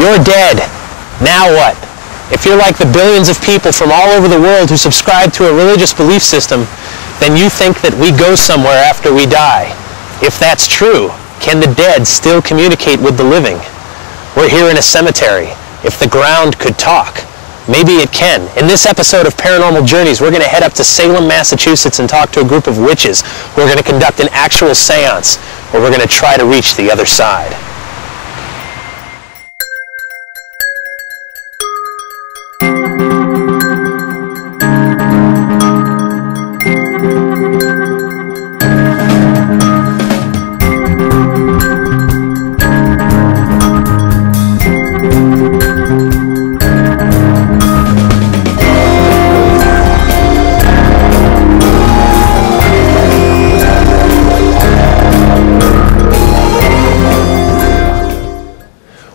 You're dead. Now what? If you're like the billions of people from all over the world who subscribe to a religious belief system, then you think that we go somewhere after we die. If that's true, can the dead still communicate with the living? We're here in a cemetery. If the ground could talk, maybe it can. In this episode of Paranormal Journeys, we're going to head up to Salem, Massachusetts and talk to a group of witches who are going to conduct an actual seance where we're going to try to reach the other side.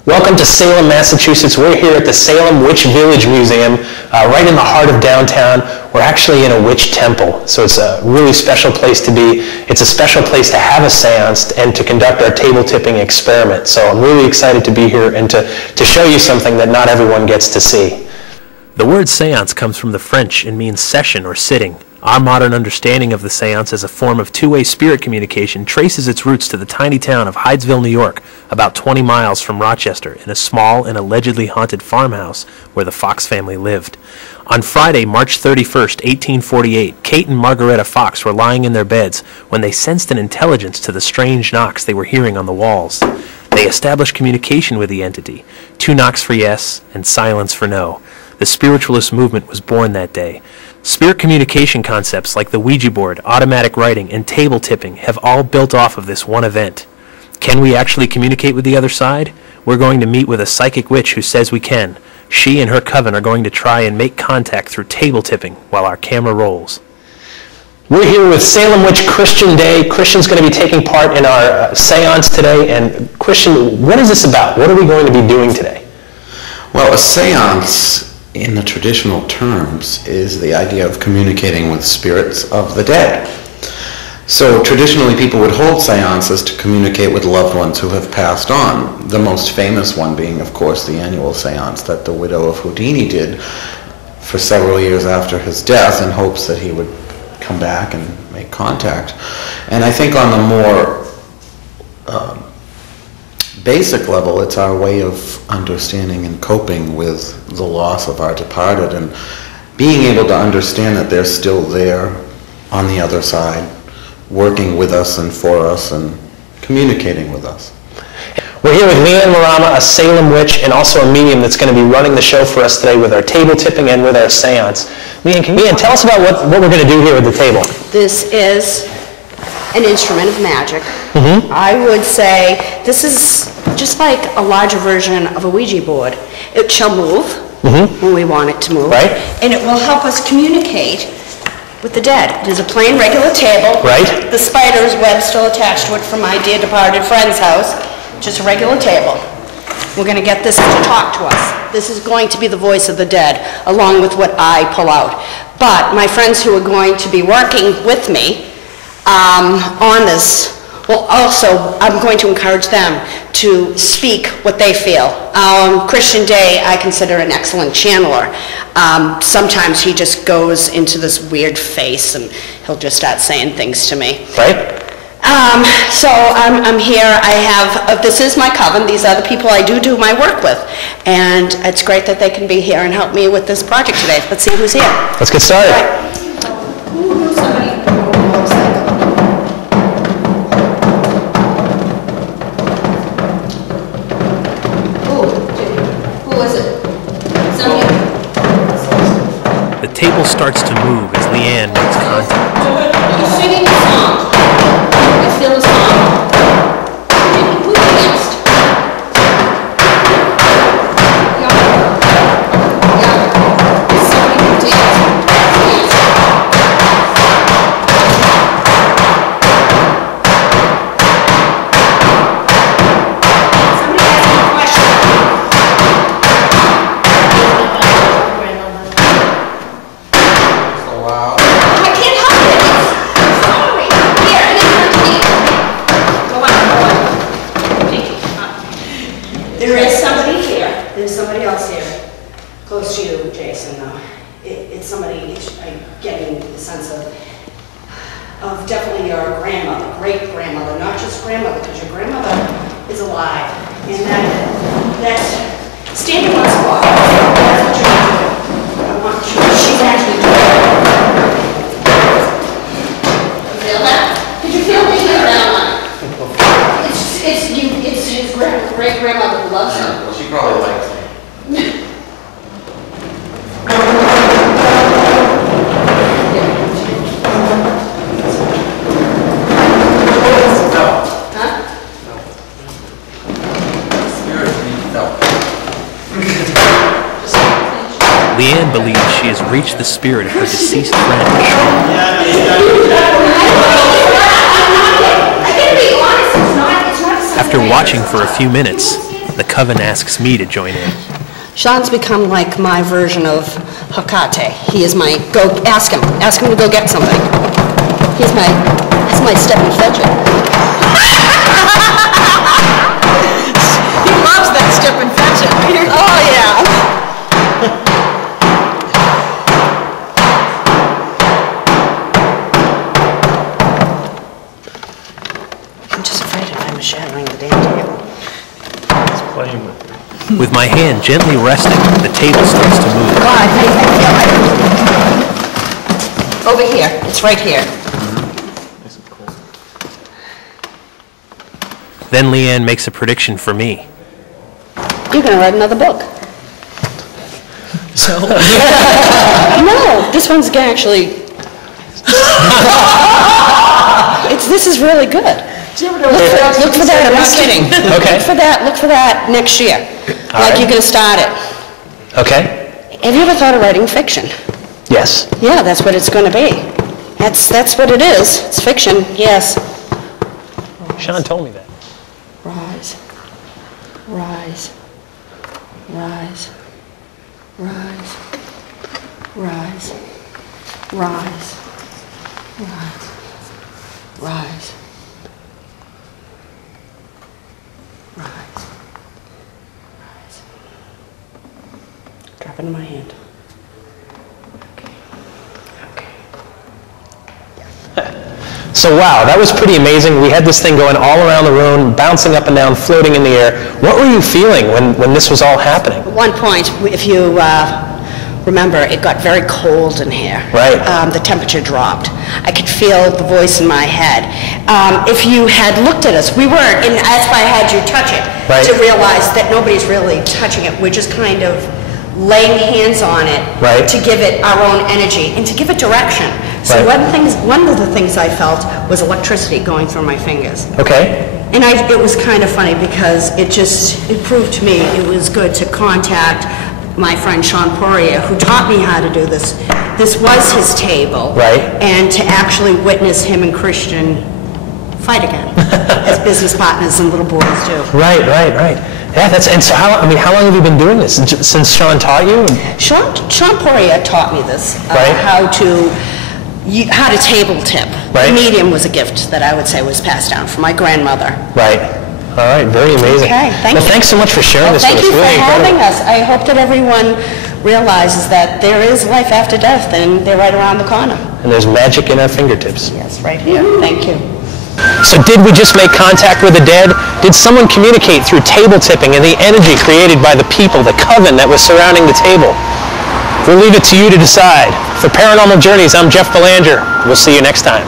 Welcome to Salem, Massachusetts. We're here at the Salem Witch Village Museum, right in the heart of downtown. We're actually in a witch temple, so it's a really special place to be. It's a special place to have a seance and to conduct our table tipping experiment. So I'm really excited to be here and to show you something that not everyone gets to see. The word seance comes from the French and means session or sitting. Our modern understanding of the seance as a form of two-way spirit communication traces its roots to the tiny town of Hydesville, New York, about 20 miles from Rochester, in a small and allegedly haunted farmhouse where the Fox family lived. On Friday, March 31st, 1848, Kate and Margaretta Fox were lying in their beds when they sensed an intelligence to the strange knocks they were hearing on the walls. They established communication with the entity, 2 knocks for yes and silence for no. The spiritualist movement was born that day. Spirit communication concepts like the Ouija board, automatic writing, and table tipping have all built off of this one event. Can we actually communicate with the other side? We're going to meet with a psychic witch who says we can. She and her coven are going to try and make contact through table tipping while our camera rolls. We're here with Salem Witch Christian Day. Christian's going to be taking part in our seance today. And Christian, what is this about? What are we going to be doing today? Well, a seance, in the traditional terms, is the idea of communicating with spirits of the dead. So traditionally people would hold seances to communicate with loved ones who have passed on. The most famous one being, of course, the annual seance that the widow of Houdini did for several years after his death in hopes that he would come back and make contact. And I think on the more basic level, it's our way of understanding and coping with the loss of our departed and being able to understand that they're still there on the other side, working with us and for us and communicating with us. We're here with Leanne Marama, a Salem witch and also a medium that's going to be running the show for us today with our table tipping and with our seance. Leanne, tell us about what we're going to do here with the table. This is an instrument of magic. I would say this is just like a larger version of a Ouija board. It shall move when we want it to move, right? And it will help us communicate with the dead. It is a plain, regular table. Right. The spider's web still attached to it from my dear departed friend's house. Just a regular table. We're going to get this to talk to us. This is going to be the voice of the dead, along with what I pull out. But my friends who are going to be working with me on this, well, also, I'm going to encourage them to speak what they feel. Christian Day, I consider an excellent channeler. Sometimes he just goes into this weird face and he'll just start saying things to me. Right. So I'm here. I have, this is my coven. These are the people I do my work with. And it's great that they can be here and help me with this project today. Let's see who's here. Let's get started. Right. The table starts to move as Leanne makes contact. You're singing a song. I feel a song. Who next? Yeah. Somebody who dance. Somebody ask me a question. Wow. I can't help grandmother, great-grandmother, not just grandmother, because your grandmother is alive. And that's stand in one spot. That's what you're going to do. I want you, she's actually doing it. You feel that? Did you feel me here now? It's his great-grandmother who loves him. Well, she probably likes me. Leanne believes she has reached the spirit of her deceased friend, Sean. After watching for a few minutes, the coven asks me to join in. Sean's become like my version of Hecate. He is my, ask him to go get something. He's my step and fetch it. He loves that step and fetch it. Oh yeah. I'm just afraid if I'm shattering the damn table. He's playing with it. With my hand gently resting, the table starts to move. God, I feel over here. It's right here. Then Leanne makes a prediction for me. You're going to write another book. So? No, this one's actually... This is really good. Look for that, I'm not kidding. Okay. Look for that next year. Right. You're going to start it. Okay. Have you ever thought of writing fiction? Yes. Yeah, that's what it's going to be. That's what it is. It's fiction, yes. Sean told me that. Rise, rise, rise, rise, rise, rise, rise, rise, rise, rise. Drop it in my hand. So wow, that was pretty amazing. We had this thing going all around the room, bouncing up and down, floating in the air. What were you feeling when this was all happening? At one point, if you remember, it got very cold in here. Right. The temperature dropped. I could feel the voice in my head. If you had looked at us, we weren't, and that's why I had you touch it, right, to realize that nobody's really touching it. We're just kind of laying hands on it, right, to give it our own energy and to give it direction. So right, one of the things I felt was electricity going through my fingers. Okay. And it was kind of funny because it proved to me it was good to contact my friend Sean Poirier, who taught me how to do this. This was his table. Right. And to actually witness him and Christian fight again, as business partners and little boys do. Right. Yeah, and so how long have you been doing this? Since Sean taught you? Sean Poirier taught me this, right, how to table tip. Right. The medium was a gift that I would say was passed down from my grandmother. Right. All right, very amazing. Okay, thank you. Well, thanks so much for sharing this with us. Thank you for really having us. I hope that everyone realizes that there is life after death, and they're right around the corner. And there's magic in our fingertips. Yes, right here. Thank you. So did we just make contact with the dead? Did someone communicate through table tipping and the energy created by the people, the coven that was surrounding the table? We'll leave it to you to decide. For Paranormal Journeys, I'm Jeff Belanger. We'll see you next time.